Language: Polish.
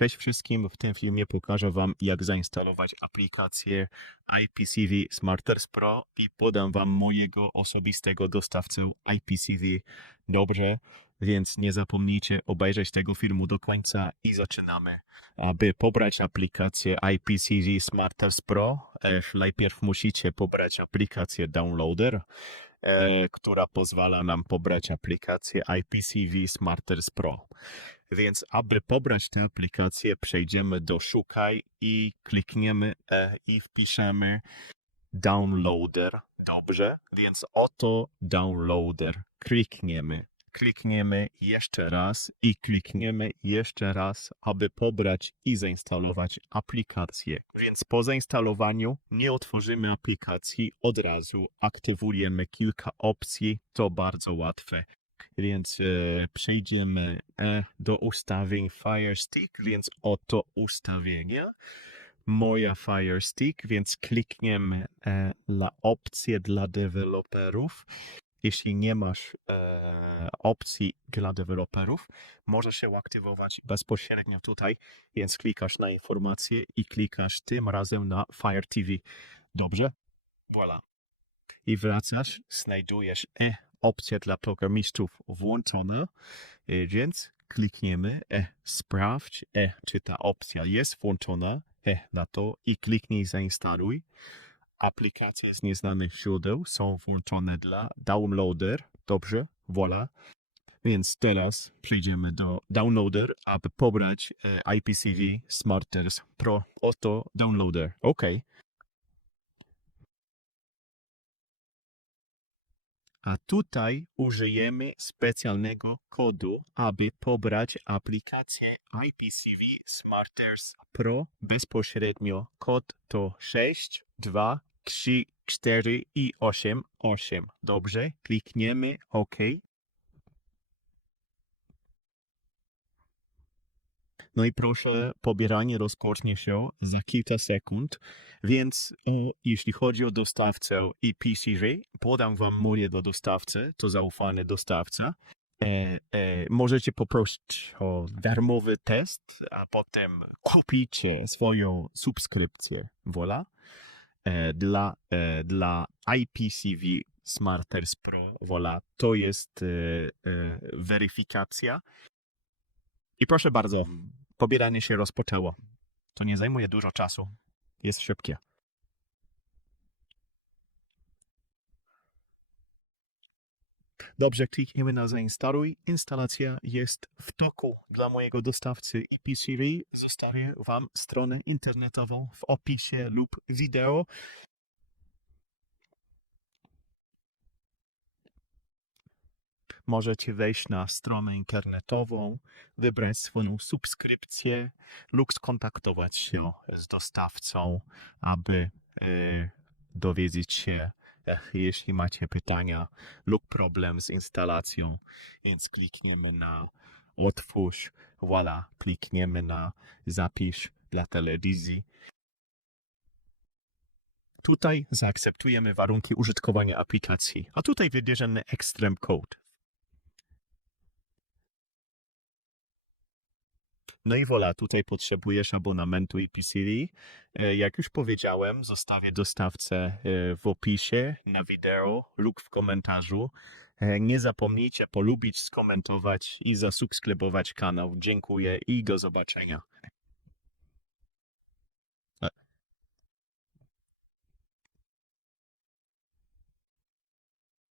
Cześć wszystkim, w tym filmie pokażę Wam jak zainstalować aplikację IPCV Smarters Pro i podam Wam mojego osobistego dostawcę IPCV. Dobrze, więc nie zapomnijcie obejrzeć tego filmu do końca i zaczynamy. Aby pobrać aplikację IPCV Smarters Pro, e, najpierw musicie pobrać aplikację Downloader, e, która pozwala nam pobrać aplikację IPCV Smarters Pro. Więc aby pobrać tę aplikację, przejdziemy do Szukaj i klikniemy e, i wpiszemy Downloader. Dobrze, więc oto Downloader. Klikniemy. Klikniemy jeszcze raz i klikniemy jeszcze raz, aby pobrać i zainstalować aplikację. Więc po zainstalowaniu nie otworzymy aplikacji od razu, aktywujemy kilka opcji, to bardzo łatwe więc e, przejdziemy e, do ustawień Fire Stick, więc oto ustawienia. Moja Fire Stick, więc klikniemy e, na opcję dla deweloperów. Jeśli nie masz e, opcji dla deweloperów, może się aktywować bezpośrednio tutaj, więc klikasz na informacje i klikasz tym razem na Fire TV. Dobrze? Voilà. I wracasz, znajdujesz e, opcja dla programistów włączona, e, więc klikniemy e, sprawdź, e, czy ta opcja jest włączona e, na to i kliknij zainstaluj. Aplikacje z nieznanych źródeł są włączone dla downloader. Dobrze, voilà. Więc teraz przejdziemy do downloader, aby pobrać e, IPCV Smarters Pro. Oto downloader. OK. A tutaj użyjemy specjalnego kodu, aby pobrać aplikację IPCV Smarters Pro bezpośrednio. Kod to 6, 2, 3, 4 i 8, 8. Dobrze, klikniemy OK. No i proszę, pobieranie rozpocznie się za kilka sekund, więc e, jeśli chodzi o dostawcę i PCJ, podam wam moje do dostawcy, to zaufany dostawca. E, e, możecie poprosić o darmowy test, a potem kupicie swoją subskrypcję, voilà, e, dla, e, dla IPCV Smarters Pro, voilà, to jest e, weryfikacja. I proszę bardzo, pobieranie się rozpoczęło. To nie zajmuje dużo czasu. Jest szybkie. Dobrze, klikniemy na zainstaluj. Instalacja jest w toku dla mojego dostawcy EPCV. Zostawię Wam stronę internetową w opisie lub wideo. Możecie wejść na stronę internetową, wybrać swoją subskrypcję lub skontaktować się z dostawcą, aby e, dowiedzieć się, e, jeśli macie pytania lub problem z instalacją. Więc klikniemy na otwórz, voilà, klikniemy na zapisz dla telewizji. Tutaj zaakceptujemy warunki użytkowania aplikacji, a tutaj wybierzemy Extreme Code. No i wola, tutaj potrzebujesz abonamentu EPCV. E, Jak już powiedziałem, zostawię dostawcę e, w opisie, na wideo lub w komentarzu. E, Nie zapomnijcie polubić, skomentować i zasubskrybować kanał. Dziękuję i do zobaczenia.